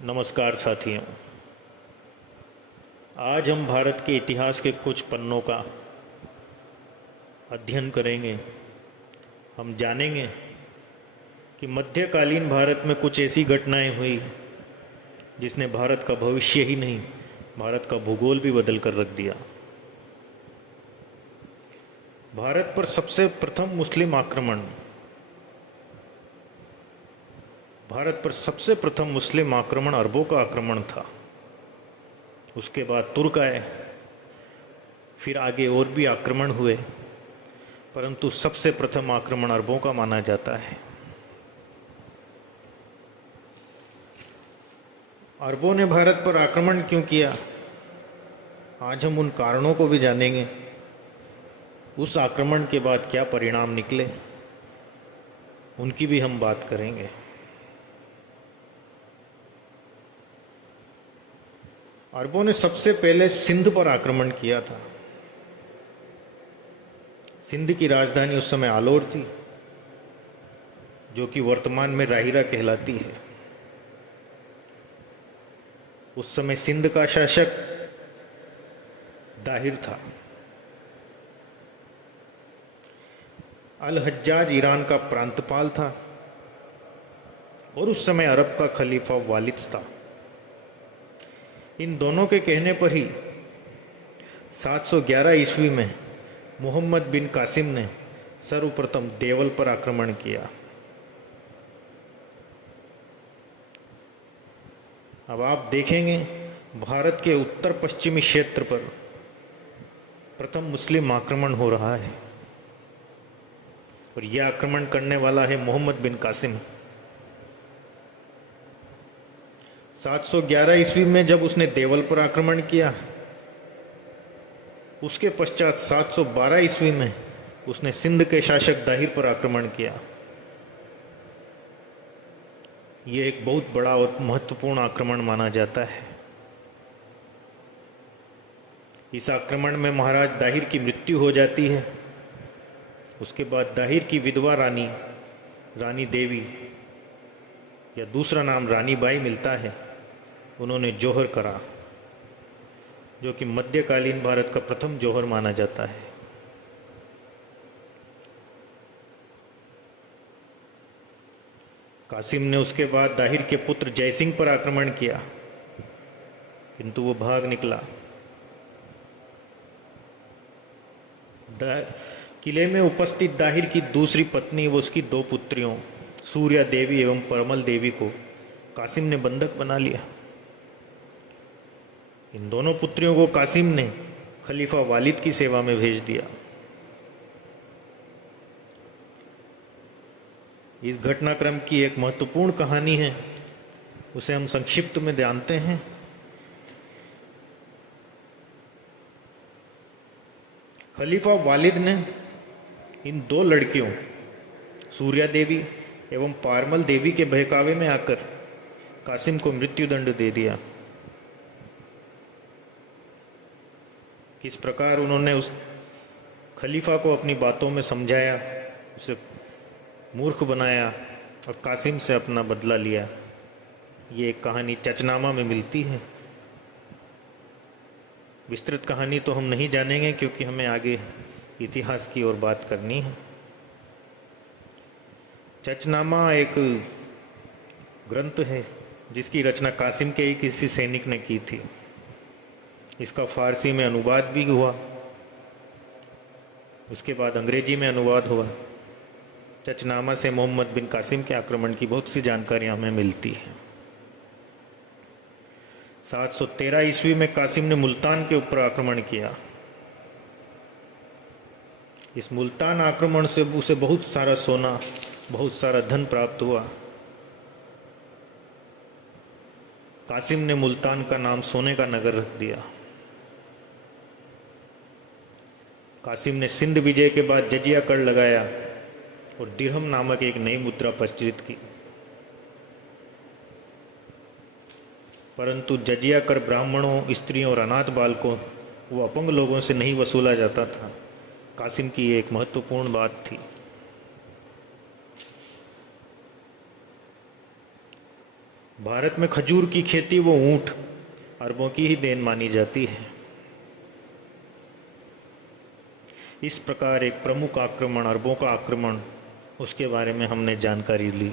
नमस्कार साथियों। आज हम भारत के इतिहास के कुछ पन्नों का अध्ययन करेंगे। हम जानेंगे कि मध्यकालीन भारत में कुछ ऐसी घटनाएं हुई जिसने भारत का भविष्य ही नहीं, भारत का भूगोल भी बदल कर रख दिया। भारत पर सबसे प्रथम मुस्लिम आक्रमण, भारत पर सबसे प्रथम मुस्लिम आक्रमण अरबों का आक्रमण था। उसके बाद तुर्क आए, फिर आगे और भी आक्रमण हुए, परंतु सबसे प्रथम आक्रमण अरबों का माना जाता है। अरबों ने भारत पर आक्रमण क्यों किया, आज हम उन कारणों को भी जानेंगे। उस आक्रमण के बाद क्या परिणाम निकले, उनकी भी हम बात करेंगे। अरबों ने सबसे पहले सिंध पर आक्रमण किया था। सिंध की राजधानी उस समय आलोर थी, जो कि वर्तमान में राहिरा कहलाती है। उस समय सिंध का शासक दाहिर था। अल हज्जाज ईरान का प्रांतपाल था और उस समय अरब का खलीफा वालिद था। इन दोनों के कहने पर ही 711 ईस्वी में मोहम्मद बिन कासिम ने सर्वप्रथम देवल पर आक्रमण किया। अब आप देखेंगे भारत के उत्तर पश्चिमी क्षेत्र पर प्रथम मुस्लिम आक्रमण हो रहा है और यह आक्रमण करने वाला है मोहम्मद बिन कासिम। 711 ईस्वी में जब उसने देवल पर आक्रमण किया, उसके पश्चात 712 ईस्वी में उसने सिंध के शासक दाहिर पर आक्रमण किया। यह एक बहुत बड़ा और महत्वपूर्ण आक्रमण माना जाता है। इस आक्रमण में महाराज दाहिर की मृत्यु हो जाती है। उसके बाद दाहिर की विधवा रानी देवी, या दूसरा नाम रानी बाई मिलता है, उन्होंने जौहर करा, जो कि मध्यकालीन भारत का प्रथम जौहर माना जाता है। कासिम ने उसके बाद दाहिर के पुत्र जयसिंह पर आक्रमण किया, किंतु वो भाग निकला। किले में उपस्थित दाहिर की दूसरी पत्नी व उसकी दो पुत्रियों सूर्या देवी एवं परमल देवी को कासिम ने बंधक बना लिया। इन दोनों पुत्रियों को कासिम ने खलीफा वालिद की सेवा में भेज दिया। इस घटनाक्रम की एक महत्वपूर्ण कहानी है, उसे हम संक्षिप्त में जानते हैं। खलीफा वालिद ने इन दो लड़कियों सूर्या देवी एवं पारमल देवी के बहकावे में आकर कासिम को मृत्युदंड दे दिया। किस प्रकार उन्होंने उस खलीफा को अपनी बातों में समझाया, उसे मूर्ख बनाया और कासिम से अपना बदला लिया, ये एक कहानी चचनामा में मिलती है। विस्तृत कहानी तो हम नहीं जानेंगे क्योंकि हमें आगे इतिहास की ओर बात करनी है। चचनामा एक ग्रंथ है जिसकी रचना कासिम के ही किसी सैनिक ने की थी। इसका फारसी में अनुवाद भी हुआ, उसके बाद अंग्रेजी में अनुवाद हुआ। चचनामा से मोहम्मद बिन कासिम के आक्रमण की बहुत सी जानकारियां हमें मिलती है। 713 ईस्वी में कासिम ने मुल्तान के ऊपर आक्रमण किया। इस मुल्तान आक्रमण से उसे बहुत सारा सोना, बहुत सारा धन प्राप्त हुआ। कासिम ने मुल्तान का नाम सोने का नगर रख दिया। कासिम ने सिंध विजय के बाद जजिया कर लगाया और दिरहम नामक एक नई मुद्रा प्रचलित की, परंतु जजिया कर ब्राह्मणों, स्त्रियों और अनाथ बालकों व अपंग लोगों से नहीं वसूला जाता था। कासिम की ये एक महत्वपूर्ण बात थी। भारत में खजूर की खेती वो ऊंट अरबों की ही देन मानी जाती है। इस प्रकार एक प्रमुख आक्रमण, अरबों का आक्रमण, उसके बारे में हमने जानकारी ली।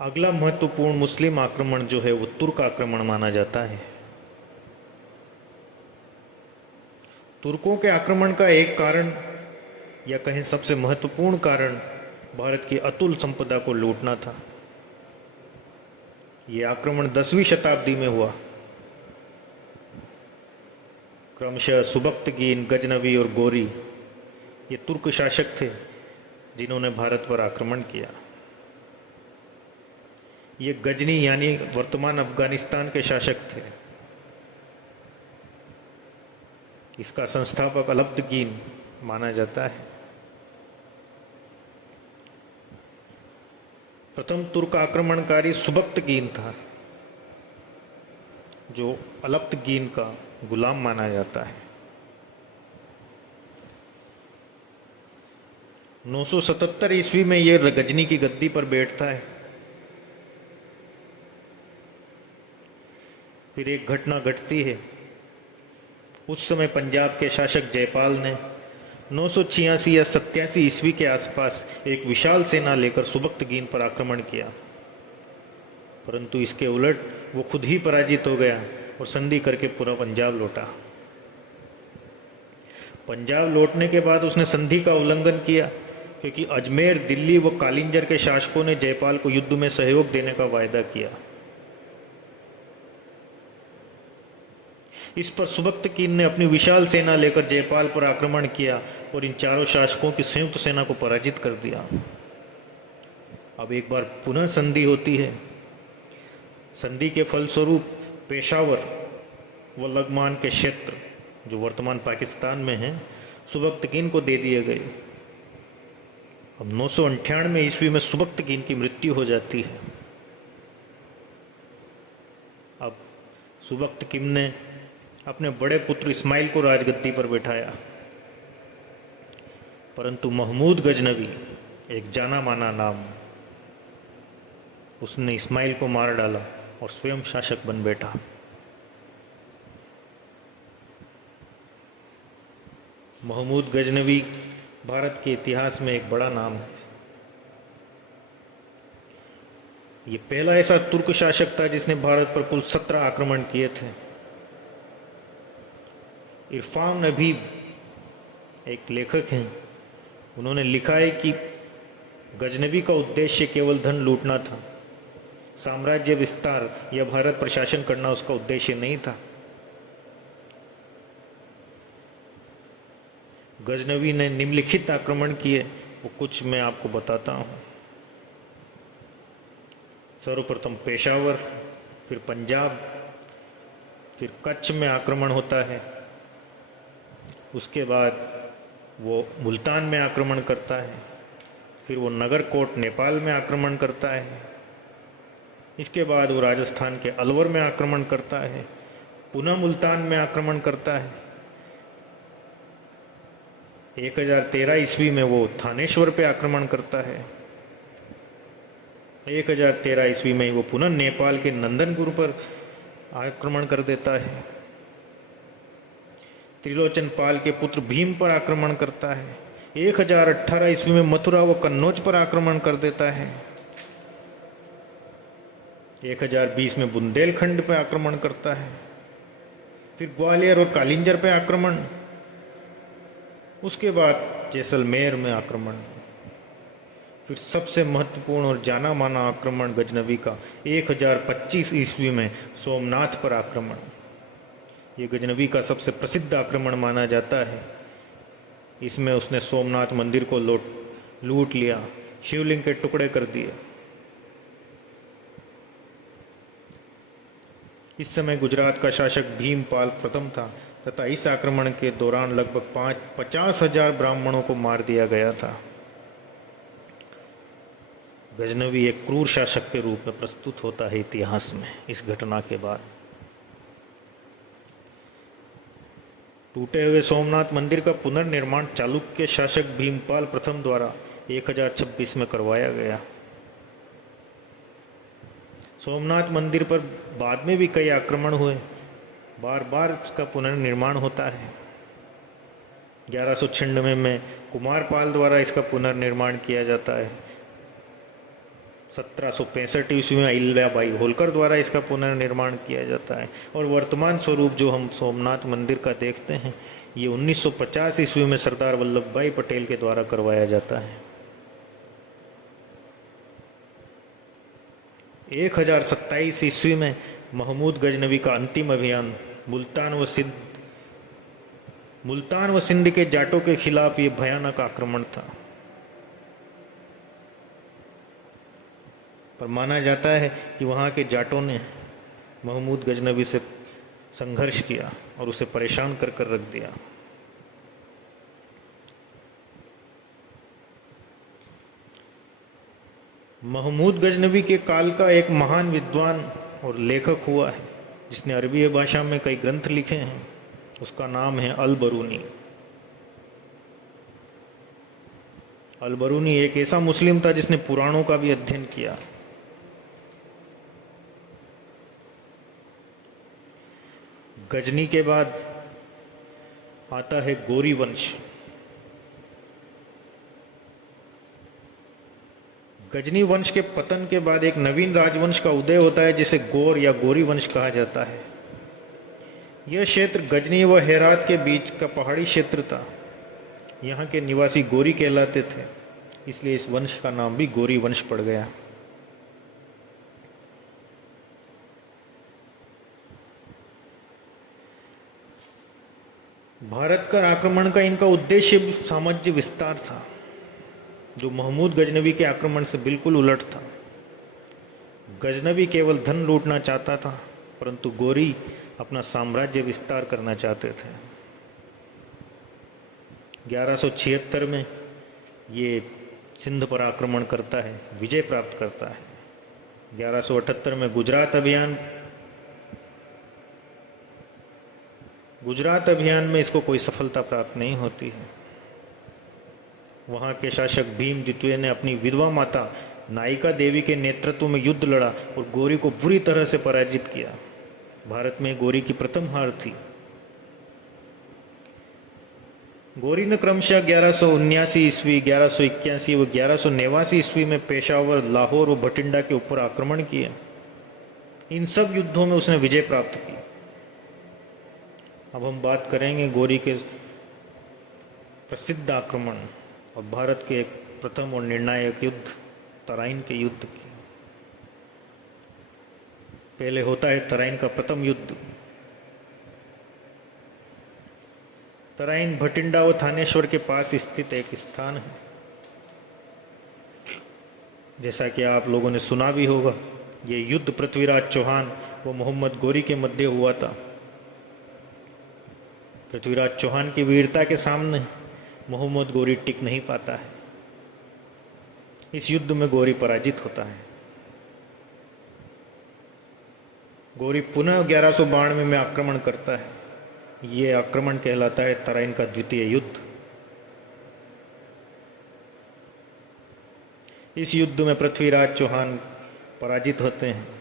अगला महत्वपूर्ण मुस्लिम आक्रमण जो है वो तुर्क आक्रमण माना जाता है। तुर्कों के आक्रमण का एक कारण या कहें सबसे महत्वपूर्ण कारण भारत की अतुल संपदा को लूटना था। यह आक्रमण 10वीं शताब्दी में हुआ। क्रमशः सुबक्तगीन, गजनवी और गोरी ये तुर्क शासक थे जिन्होंने भारत पर आक्रमण किया। ये गजनी यानी वर्तमान अफगानिस्तान के शासक थे। इसका संस्थापक अलब्दगीन माना जाता है। प्रथम तुर्क आक्रमणकारी सुबक्तगीन था जो अलब्दगीन का गुलाम माना जाता है। 977 ईस्वी में यह गजनी की गद्दी पर बैठता है। फिर एक घटना घटती है। उस समय पंजाब के शासक जयपाल ने 986 या 87 ईस्वी के आसपास एक विशाल सेना लेकर सुबक्तगीन पर आक्रमण किया, परंतु इसके उलट वो खुद ही पराजित हो गया और संधि करके पूरा पंजाब लौटा। पंजाब लौटने के बाद उसने संधि का उल्लंघन किया क्योंकि अजमेर, दिल्ली व कालिंजर के शासकों ने जयपाल को युद्ध में सहयोग देने का वायदा किया। इस पर सुबक्तगीन ने अपनी विशाल सेना लेकर जयपाल पर आक्रमण किया और इन चारों शासकों की संयुक्त सेना को पराजित कर दिया। अब एक बार पुनः संधि होती है। संधि के फलस्वरूप पेशावर व लगमान के क्षेत्र जो वर्तमान पाकिस्तान में हैं सुबक्तगीन को दे दिए गए। अब 998 ईस्वी में सुबक्तगीन की मृत्यु हो जाती है। अब सुबक्तगीन ने अपने बड़े पुत्र इस्माइल को राजगद्दी पर बैठाया, परंतु महमूद गजनवी, एक जाना माना नाम, उसने इस्माइल को मार डाला और स्वयं शासक बन बैठा। महमूद गजनवी भारत के इतिहास में एक बड़ा नाम है। ये पहला ऐसा तुर्क शासक था जिसने भारत पर कुल 17 आक्रमण किए थे। इरफान नबीब एक लेखक हैं, उन्होंने लिखा है कि गजनवी का उद्देश्य केवल धन लूटना था, साम्राज्य विस्तार या भारत पर शासन करना उसका उद्देश्य नहीं था। गजनवी ने निम्नलिखित आक्रमण किए, वो कुछ मैं आपको बताता हूं। सर्वप्रथम पेशावर, फिर पंजाब, फिर कच्छ में आक्रमण होता है। उसके बाद वो मुल्तान में आक्रमण करता है। फिर वो नगरकोट नेपाल में आक्रमण करता है। इसके बाद वो राजस्थान के अलवर में आक्रमण करता है, पुनः मुल्तान में आक्रमण करता है। 1013 ईस्वी में वो थानेश्वर पे आक्रमण करता है। 1013 ईस्वी में वो पुनः नेपाल के नंदनपुर पर आक्रमण कर देता है। त्रिलोचन पाल के पुत्र भीम पर आक्रमण करता है। 1018 ईस्वी में मथुरा व कन्नौज पर आक्रमण कर देता है। 1020 में बुंदेलखंड पर आक्रमण करता है। फिर ग्वालियर और कालिंजर पर आक्रमण। उसके बाद जैसलमेर में आक्रमण। फिर सबसे महत्वपूर्ण और जाना माना आक्रमण गजनवी का 1025 ईस्वी में सोमनाथ पर आक्रमण। ये गजनवी का सबसे प्रसिद्ध आक्रमण माना जाता है। इसमें उसने सोमनाथ मंदिर को लूट लिया, शिवलिंग के टुकड़े कर दिए। इस समय गुजरात का शासक भीमपाल प्रथम था तथा इस आक्रमण के दौरान लगभग 50,000 ब्राह्मणों को मार दिया गया था। गजनवी एक क्रूर शासक के रूप में प्रस्तुत होता है इतिहास में। इस घटना के बाद टूटे हुए सोमनाथ मंदिर का पुनर्निर्माण चालुक्य शासक भीमपाल प्रथम द्वारा 1026 में करवाया गया। सोमनाथ मंदिर पर बाद में भी कई आक्रमण हुए, बार बार उसका पुनर्निर्माण होता है। 1196 में कुमारपाल द्वारा इसका पुनर्निर्माण किया जाता है। 1765 ईस्वी में अहिल्याबाई होलकर द्वारा इसका पुनर्निर्माण किया जाता है। और वर्तमान स्वरूप जो हम सोमनाथ मंदिर का देखते हैं, ये 1950 ईस्वी में सरदार वल्लभ भाई पटेल के द्वारा करवाया जाता है। 1027 ईस्वी में महमूद गजनवी का अंतिम अभियान मुल्तान व सिंध के जाटों के खिलाफ ये भयानक आक्रमण था। पर माना जाता है कि वहाँ के जाटों ने महमूद गजनवी से संघर्ष किया और उसे परेशान कर कर रख दिया। महमूद गजनवी के काल का एक महान विद्वान और लेखक हुआ है जिसने अरबी भाषा में कई ग्रंथ लिखे हैं। उसका नाम है अल-बरूनी। अल-बरूनी एक ऐसा मुस्लिम था जिसने पुराणों का भी अध्ययन किया। गजनी के बाद आता है गौरी वंश। गजनी वंश के पतन के बाद एक नवीन राजवंश का उदय होता है जिसे गौर या गौरी वंश कहा जाता है। यह क्षेत्र गजनी व हेरात के बीच का पहाड़ी क्षेत्र था। यहाँ के निवासी गौरी कहलाते थे, इसलिए इस वंश का नाम भी गौरी वंश पड़ गया। भारत का आक्रमण का इनका उद्देश्य साम्राज्य विस्तार था, जो महमूद गजनवी के आक्रमण से बिल्कुल उलट था। गजनवी केवल धन लूटना चाहता था, परंतु गौरी अपना साम्राज्य विस्तार करना चाहते थे। 1176 में ये सिंध पर आक्रमण करता है, विजय प्राप्त करता है। 1178 में गुजरात अभियान में इसको कोई सफलता प्राप्त नहीं होती है। वहाँ के शासक भीम द्वितीय ने अपनी विधवा माता नायिका देवी के नेतृत्व में युद्ध लड़ा और गौरी को बुरी तरह से पराजित किया। भारत में गौरी की प्रथम हार थी। गौरी ने क्रमशः 1179 ईस्वी, 1181 व 1189 ईस्वी में पेशावर, लाहौर व भटिंडा के ऊपर आक्रमण किए। इन सब युद्धों में उसने विजय प्राप्त की। अब हम बात करेंगे गौरी के प्रसिद्ध आक्रमण और भारत के एक प्रथम और निर्णायक युद्ध, तराइन के युद्ध की। पहले होता है तराइन का प्रथम युद्ध। तराइन भटिंडा व थानेश्वर के पास स्थित एक स्थान है। जैसा कि आप लोगों ने सुना भी होगा, ये युद्ध पृथ्वीराज चौहान व मोहम्मद गौरी के मध्य हुआ था। पृथ्वीराज चौहान की वीरता के सामने मोहम्मद गौरी टिक नहीं पाता है। इस युद्ध में गौरी पराजित होता है। गौरी पुनः 1192 में आक्रमण करता है। ये आक्रमण कहलाता है तराइन का द्वितीय युद्ध। इस युद्ध में पृथ्वीराज चौहान पराजित होते हैं।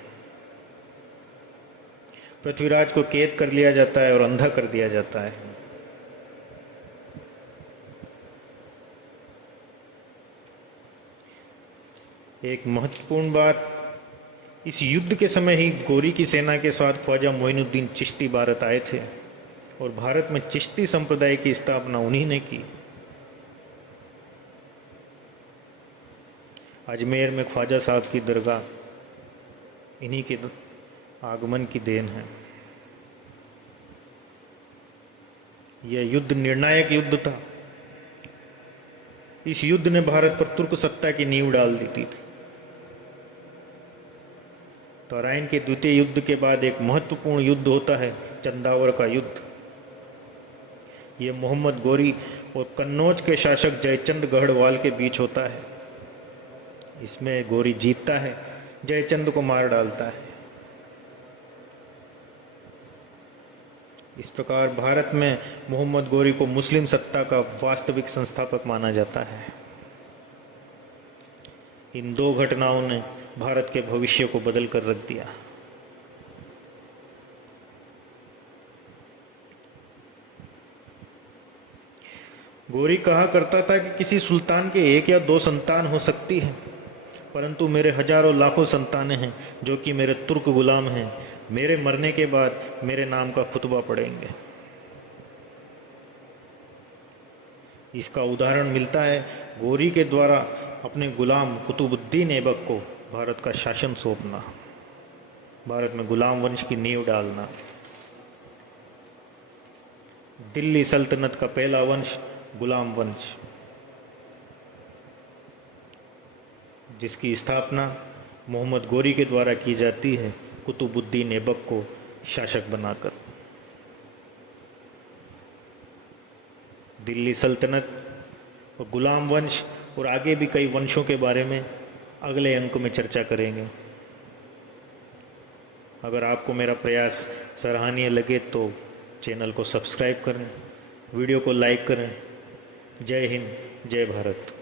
पृथ्वीराज को कैद कर लिया जाता है और अंधा कर दिया जाता है। एक महत्वपूर्ण बात, इस युद्ध के समय ही गौरी की सेना के साथ ख्वाजा मोइनुद्दीन चिश्ती भारत आए थे और भारत में चिश्ती संप्रदाय की स्थापना उन्हीं ने की। अजमेर में ख्वाजा साहब की दरगाह इन्हीं के आगमन की देन है। यह युद्ध निर्णायक युद्ध था। इस युद्ध ने भारत पर तुर्क सत्ता की नींव डाल दी थी। तराइन के द्वितीय युद्ध के बाद एक महत्वपूर्ण युद्ध होता है चंदावर का युद्ध। यह मोहम्मद गौरी और कन्नौज के शासक जयचंद गढ़वाल के बीच होता है। इसमें गौरी जीतता है, जयचंद को मार डालता है। इस प्रकार भारत में मोहम्मद गौरी को मुस्लिम सत्ता का वास्तविक संस्थापक माना जाता है। इन दो घटनाओं ने भारत के भविष्य को बदल कर रख दिया। गोरी कहा करता था कि किसी सुल्तान के एक या दो संतान हो सकती है, परंतु मेरे हजारों लाखों संतानें हैं जो कि मेरे तुर्क गुलाम हैं। मेरे मरने के बाद मेरे नाम का खुतबा पढ़ेंगे। इसका उदाहरण मिलता है गोरी के द्वारा अपने गुलाम कुतुबुद्दीन ऐबक को भारत का शासन सौंपना, भारत में गुलाम वंश की नींव डालना। दिल्ली सल्तनत का पहला वंश गुलाम वंश, जिसकी स्थापना मोहम्मद गोरी के द्वारा की जाती है कुतुबुद्दीन ऐबक को शासक बनाकर। दिल्ली सल्तनत और गुलाम वंश और आगे भी कई वंशों के बारे में अगले अंक में चर्चा करेंगे। अगर आपको मेरा प्रयास सराहनीय लगे तो चैनल को सब्सक्राइब करें, वीडियो को लाइक करें। जय हिंद, जय भारत।